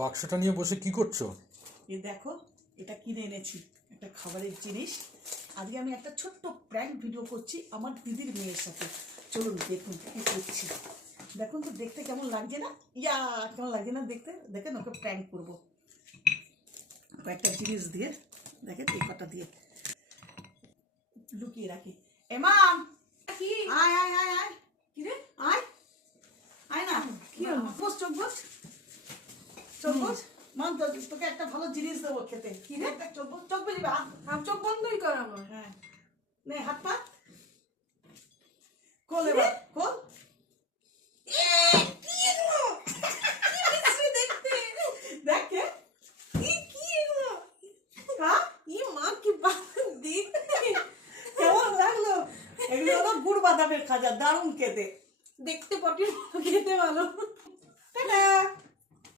বাক্সটা নিয়ে বসে কি করছো? এই দেখো, এটা কিনে এনেছি, একটা খাবারের জিনিস। আজকে আমি একটা ছোট্ট প্র্যাঙ্ক ভিডিও করছি আমার দিদির মেয়ের সাথে। চলুন দেখুন কি করছি। দেখুন তো দেখতে কেমন লাগছে না? ইয়া, কেমন লাগছে না দেখতে? দেখেন, ওকে প্র্যাঙ্ক করবো কয়েকটা জিনিস দিয়ে। দেখেন, এই কটা দিয়ে লুকিয়ে রাখি। এমাম, কি আয় আয় আয় আয়, কি রে? আয় আয় না। কি হলো? বস, চোখ বস, চোখ বস। মান, তোকে একটা ভালো জিনিস দেবো খেতে। কি রে? চোখ বস, চোখ বুঝবি। আমি চোখ বন্ধই কর আমার। হ্যাঁ, নে হাত পা খোল, এবার খোল। দেখ কে, কি এগুলো? হ্যাঁ, ই মা, কি দেখতে কেমন লাগলো? এগুলো হলো গুড় বাদামের খাজা, দারুণ খেতে। দেখতে পটির মতো, খেতে ভালো।